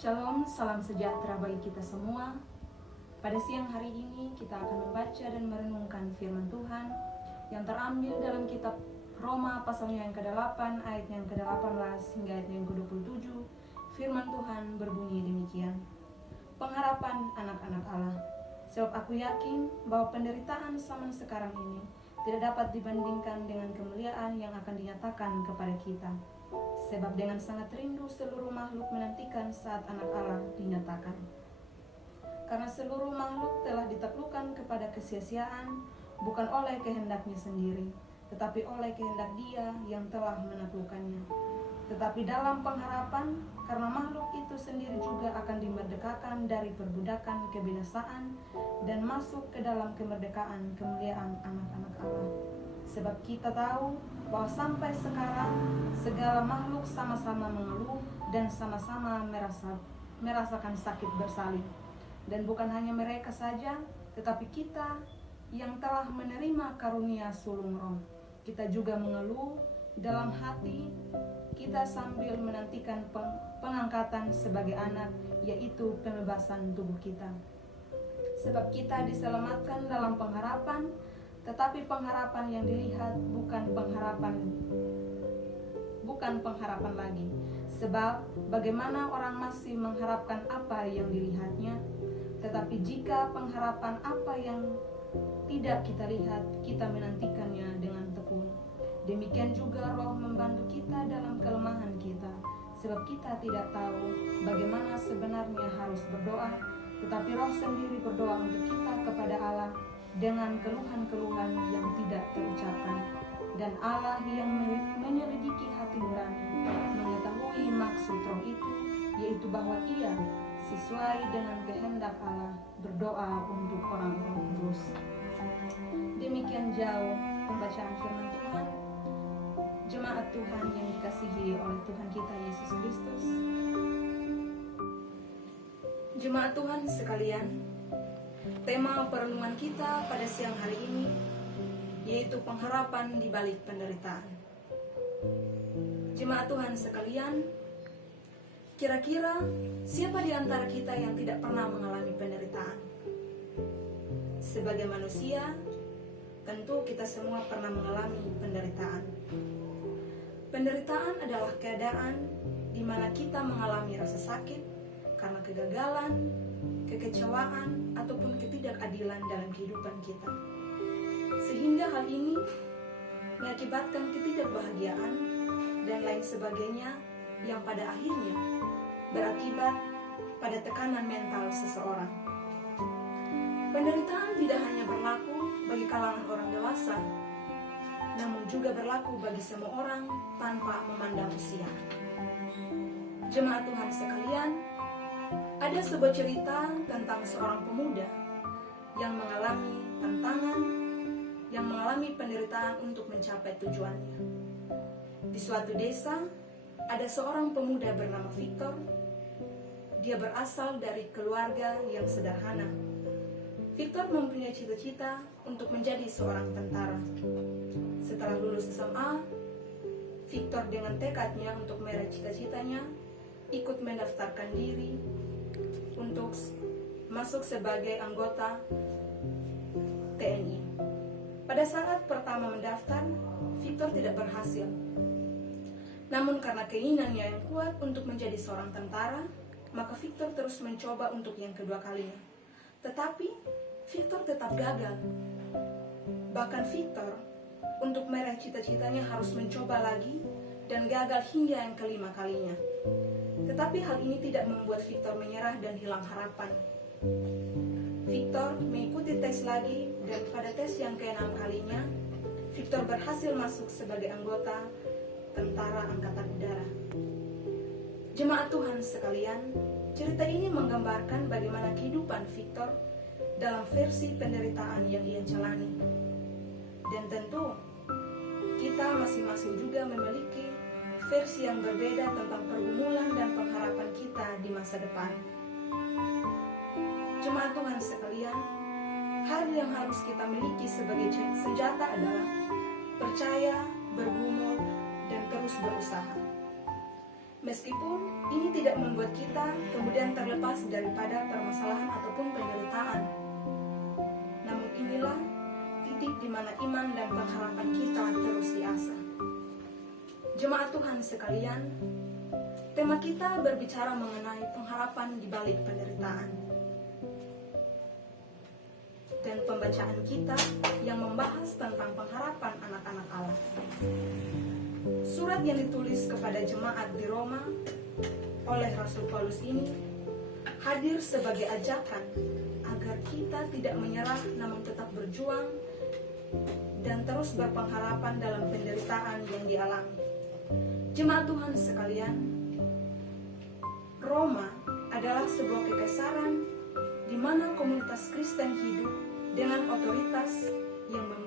Shalom, salam sejahtera bagi kita semua. Pada siang hari ini kita akan membaca dan merenungkan firman Tuhan yang terambil dalam kitab Roma pasalnya yang ke-8 ayat yang ke-18 hingga ayat yang ke-27. Firman Tuhan berbunyi demikian. Pengharapan anak-anak Allah. Sebab aku yakin bahwa penderitaan zaman sekarang ini tidak dapat dibandingkan dengan kemuliaan yang akan dinyatakan kepada kita. Sebab dengan sangat rindu seluruh makhluk menantikan saat anak Allah dinyatakan. Karena seluruh makhluk telah ditaklukkan kepada kesia-siaan, bukan oleh kehendaknya sendiri, tetapi oleh kehendak Dia yang telah menaklukkannya. Tetapi dalam pengharapan, karena makhluk itu sendiri juga akan dimerdekakan dari perbudakan kebinasaan dan masuk ke dalam kemerdekaan kemuliaan anak-anak Allah. Sebab kita tahu bahwa sampai sekarang segala makhluk sama-sama mengeluh dan sama-sama merasakan sakit bersalin. Dan bukan hanya mereka saja, tetapi kita yang telah menerima karunia sulung Roh, kita juga mengeluh dalam hati kita sambil menantikan pengangkatan sebagai anak, yaitu pembebasan tubuh kita. Sebab kita diselamatkan dalam pengharapan, tetapi pengharapan yang dilihat bukan pengharapan lagi. Sebab bagaimana orang masih mengharapkan apa yang dilihatnya, tetapi jika pengharapan apa yang tidak kita lihat, kita menantikannya dengan tekun. Demikian juga Roh membantu kita dalam kelemahan kita, sebab kita tidak tahu bagaimana sebenarnya harus berdoa, tetapi Roh sendiri berdoa untuk kita kepada Allah dengan keluhan-keluhan yang tidak terucapkan. Dan Allah yang menyelidiki hati nurani mengetahui maksud Roh itu, yaitu bahwa Ia sesuai dengan kehendak Allah berdoa untuk orang-orang kudus. Demikian jauh pembacaan firman Tuhan. Jemaat Tuhan yang dikasihi oleh Tuhan kita Yesus Kristus. Jemaat Tuhan sekalian, tema perenungan kita pada siang hari ini yaitu pengharapan di balik penderitaan. Jemaat Tuhan sekalian, kira-kira siapa di antara kita yang tidak pernah mengalami penderitaan? Sebagai manusia, tentu kita semua pernah mengalami penderitaan. Penderitaan adalah keadaan di mana kita mengalami rasa sakit karena kegagalan, kekecewaan, ataupun ketidakadilan dalam kehidupan kita. Sehingga hal ini mengakibatkan ketidakbahagiaan dan lain sebagainya yang pada akhirnya berakibat pada tekanan mental seseorang. Penderitaan tidak hanya berlaku bagi kalangan orang dewasa, namun juga berlaku bagi semua orang tanpa memandang usia. Jemaat Tuhan sekalian, ada sebuah cerita tentang seorang pemuda yang mengalami tantangan, yang mengalami penderitaan untuk mencapai tujuannya. Di suatu desa, ada seorang pemuda bernama Victor. Dia berasal dari keluarga yang sederhana. Victor mempunyai cita-cita untuk menjadi seorang tentara. Setelah lulus SMA, Victor dengan tekadnya untuk meraih cita-citanya, ikut mendaftarkan diri untuk masuk sebagai anggota TNI. Pada saat pertama mendaftar, Victor tidak berhasil. Namun karena keinginannya yang kuat untuk menjadi seorang tentara, maka Victor terus mencoba untuk yang kedua kalinya. Tetapi Victor tetap gagal. Bahkan Victor untuk meraih cita-citanya harus mencoba lagi dan gagal hingga yang kelima kalinya. Tetapi hal ini tidak membuat Victor menyerah dan hilang harapan. Victor mengikuti tes lagi dan pada tes yang ke-6 kalinya, Victor berhasil masuk sebagai anggota Tentara Angkatan Udara. Jemaat Tuhan sekalian, cerita ini menggambarkan bagaimana kehidupan Victor dalam versi penderitaan yang ia jalani. Dan tentu kita masing-masing juga memiliki versi yang berbeda tentang pergumulan dan pengharapan kita di masa depan. Jemaat Tuhan sekalian, hal yang harus kita miliki sebagai senjata adalah percaya, bergumul, dan terus berusaha. Meskipun ini tidak membuat kita kemudian terlepas daripada permasalahan ataupun penderitaan. Namun inilah titik di mana iman dan pengharapan kita terus diasah. Jemaat Tuhan sekalian, tema kita berbicara mengenai pengharapan di balik penderitaan. Dan pembacaan kita yang membahas tentang pengharapan anak-anak Allah. Surat yang ditulis kepada jemaat di Roma oleh Rasul Paulus ini hadir sebagai ajakan agar kita tidak menyerah namun tetap berjuang dan terus berpengharapan dalam penderitaan yang dialami. Jemaat Tuhan sekalian, Roma adalah sebuah kekaisaran di mana komunitas Kristen hidup dengan otoritas yang membuat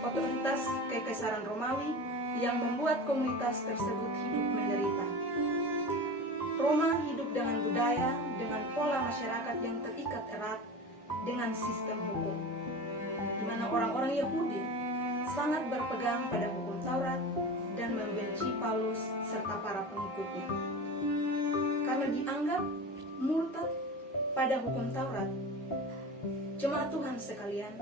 otoritas kekaisaran Romawi yang membuat komunitas tersebut hidup menderita. Roma hidup dengan budaya, dengan pola masyarakat yang terikat erat dengan sistem hukum, di mana orang-orang Yahudi sangat berpegang pada hukum Taurat dan membenci Paulus serta para pengikutnya. Karena dianggap murtad pada hukum Taurat, jemaat Tuhan sekalian,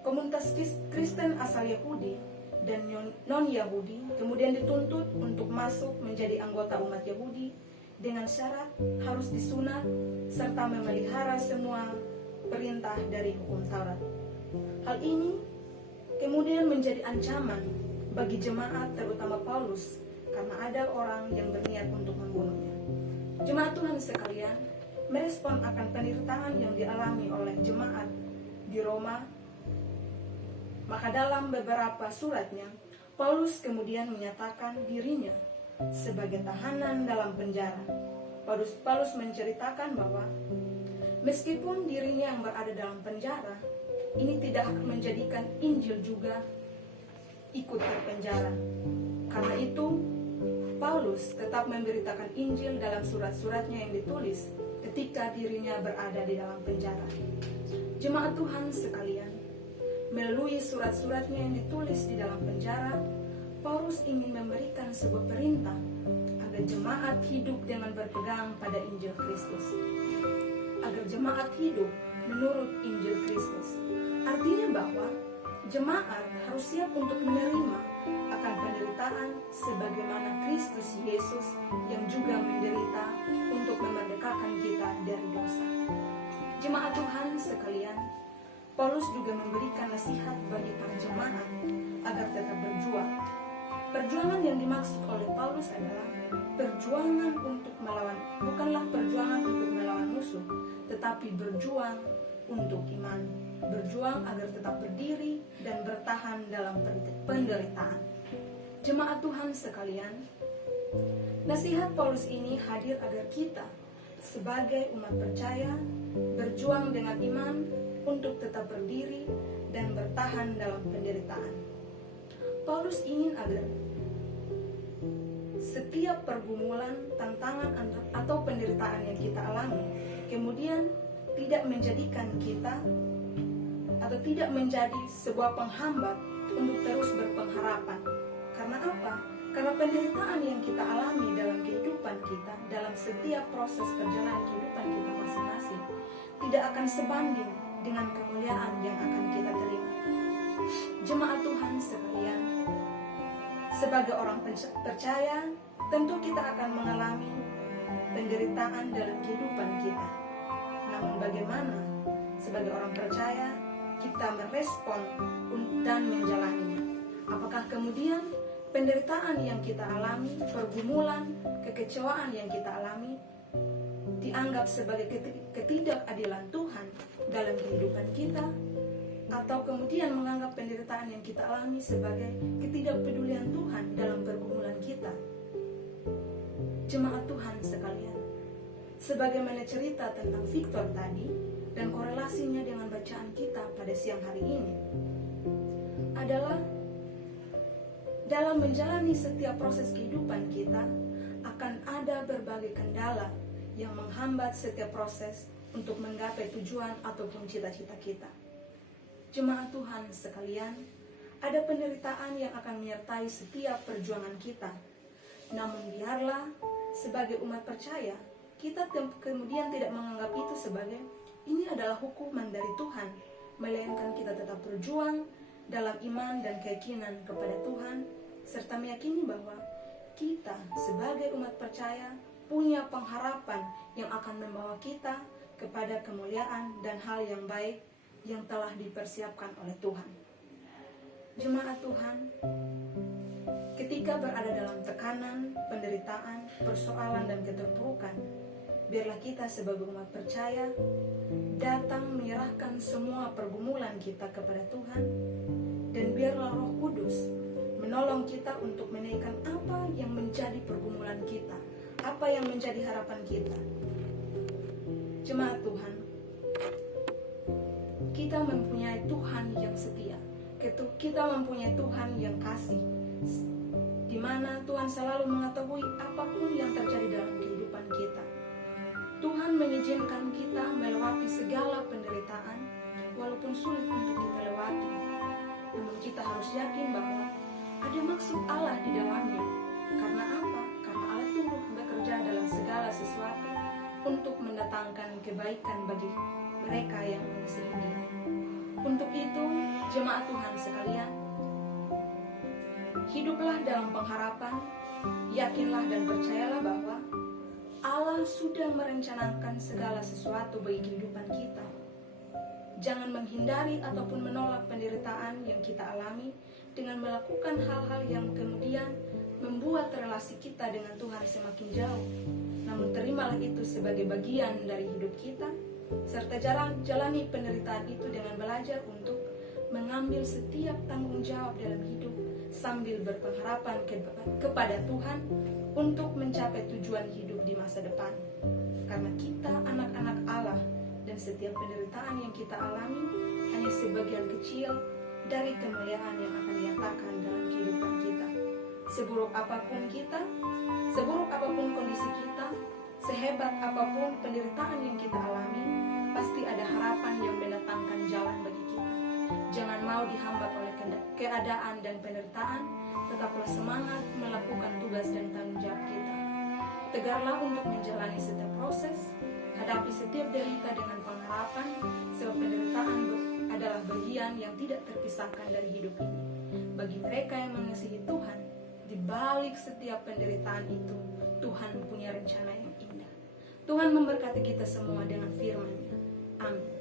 komunitas Kristen asal Yahudi dan non-Yahudi kemudian dituntut untuk masuk menjadi anggota umat Yahudi dengan syarat harus disunat serta memelihara semua perintah dari hukum Taurat. Hal ini kemudian menjadi ancaman bagi jemaat, terutama Paulus, karena ada orang yang berniat untuk membunuhnya. Jemaat Tuhan sekalian, merespon akan penderitaan yang dialami oleh jemaat di Roma, maka dalam beberapa suratnya, Paulus kemudian menyatakan dirinya sebagai tahanan dalam penjara. Paulus menceritakan bahwa meskipun dirinya yang berada dalam penjara, ini tidak menjadikan Injil juga ikut terpenjara. Karena itu, Paulus tetap memberitakan Injil dalam surat-suratnya yang ditulis ketika dirinya berada di dalam penjara. Jemaat Tuhan sekalian, melalui surat-suratnya yang ditulis di dalam penjara, Paulus ingin memberikan sebuah perintah agar jemaat hidup dengan berpegang pada Injil Kristus. Agar jemaat hidup menurut Injil Kristus. Artinya bahwa jemaat harus siap untuk menerima akan penderitaan sebagaimana Kristus Yesus yang juga menderita untuk memerdekakan kita dari dosa. Jemaat Tuhan sekalian, Paulus juga memberikan nasihat bagi para jemaat agar tetap berjuang. Perjuangan yang dimaksud oleh Paulus adalah perjuangan untuk melawan, bukanlah perjuangan untuk melawan musuh, tetapi berjuang untuk iman, berjuang agar tetap berdiri dan bertahan dalam penderitaan. Jemaat Tuhan sekalian, nasihat Paulus ini hadir agar kita sebagai umat percaya berjuang dengan iman untuk tetap berdiri dan bertahan dalam penderitaan. Paulus ingin agar setiap pergumulan, tantangan atau penderitaan yang kita alami kemudian tidak menjadikan kita atau tidak menjadi sebuah penghambat untuk terus berpengharapan. Karena apa? Karena penderitaan yang kita alami dalam kehidupan kita, dalam setiap proses perjalanan kehidupan kita masing-masing, tidak akan sebanding dengan kemuliaan yang akan kita terima. Jemaat Tuhan sekalian, sebagai orang percaya, tentu kita akan mengalami penderitaan dalam kehidupan kita. Namun bagaimana sebagai orang percaya kita merespon dan menjalaninya? Apakah kemudian penderitaan yang kita alami, pergumulan, kekecewaan yang kita alami dianggap sebagai ketidakadilan Tuhan dalam kehidupan kita, atau kemudian menganggap penderitaan yang kita alami sebagai ketidakpedulian Tuhan dalam pergumulan kita? Jemaat Tuhan sekalian, sebagaimana cerita tentang Victor tadi dan korelasinya dengan bacaan kita pada siang hari ini adalah dalam menjalani setiap proses kehidupan kita akan ada berbagai kendala yang menghambat setiap proses untuk menggapai tujuan ataupun cita-cita kita. Jemaat Tuhan sekalian, ada penderitaan yang akan menyertai setiap perjuangan kita. Namun biarlah sebagai umat percaya, kita kemudian tidak menganggap itu sebagai ini adalah hukuman dari Tuhan, melainkan kita tetap berjuang dalam iman dan keyakinan kepada Tuhan, serta meyakini bahwa kita sebagai umat percaya punya pengharapan yang akan membawa kita kepada kemuliaan dan hal yang baik yang telah dipersiapkan oleh Tuhan. Jemaat Tuhan, ketika berada dalam tekanan, penderitaan, persoalan, dan keterpurukan, biarlah kita sebagai umat percaya datang menyerahkan semua pergumulan kita kepada Tuhan, dan biarlah Roh Kudus menolong kita untuk menaikkan apa yang menjadi pergumulan kita, apa yang menjadi harapan kita. Jemaat Tuhan, kita mempunyai Tuhan yang setia, kita mempunyai Tuhan yang kasih, di mana Tuhan selalu mengetahui apapun yang terjadi dalam kehidupan kita. Tuhan mengizinkan kita melewati segala penderitaan, walaupun sulit untuk kita lewati. Namun kita harus yakin bahwa ada maksud Allah di dalamnya. Karena apa? Karena Allah turut bekerja dalam segala sesuatu untuk mendatangkan kebaikan bagi mereka yang mengasihi Dia. Untuk itu, jemaat Tuhan sekalian, hiduplah dalam pengharapan, yakinlah dan percayalah bahwa Allah sudah merencanakan segala sesuatu bagi kehidupan kita. Jangan menghindari ataupun menolak penderitaan yang kita alami dengan melakukan hal-hal yang kemudian membuat relasi kita dengan Tuhan semakin jauh. Namun terimalah itu sebagai bagian dari hidup kita, serta jalani penderitaan itu dengan belajar untuk mengambil setiap tanggung jawab dalam hidup sambil berpengharapan kepada Tuhan untuk mencapai tujuan hidup di masa depan. Karena kita anak-anak Allah dan setiap penderitaan yang kita alami hanya sebagian kecil dari kemuliaan yang akan dinyatakan dalam kehidupan kita. Seburuk apapun kita, seburuk apapun kondisi kita, sehebat apapun penderitaan yang kita alami, pasti ada harapan yang mendatangkan jalan bagi kita. Jangan mau dihambat oleh keadaan dan penderitaan, tetaplah semangat melakukan tugas dan tanggung jawab kita. Tegarlah untuk menjalani setiap proses, hadapi setiap derita dengan pengharapan, sebab penderitaan adalah bagian yang tidak terpisahkan dari hidup ini. Bagi mereka yang mengasihi Tuhan, di balik setiap penderitaan itu, Tuhan punya rencana yang indah. Tuhan memberkati kita semua dengan firman-Nya. Amin.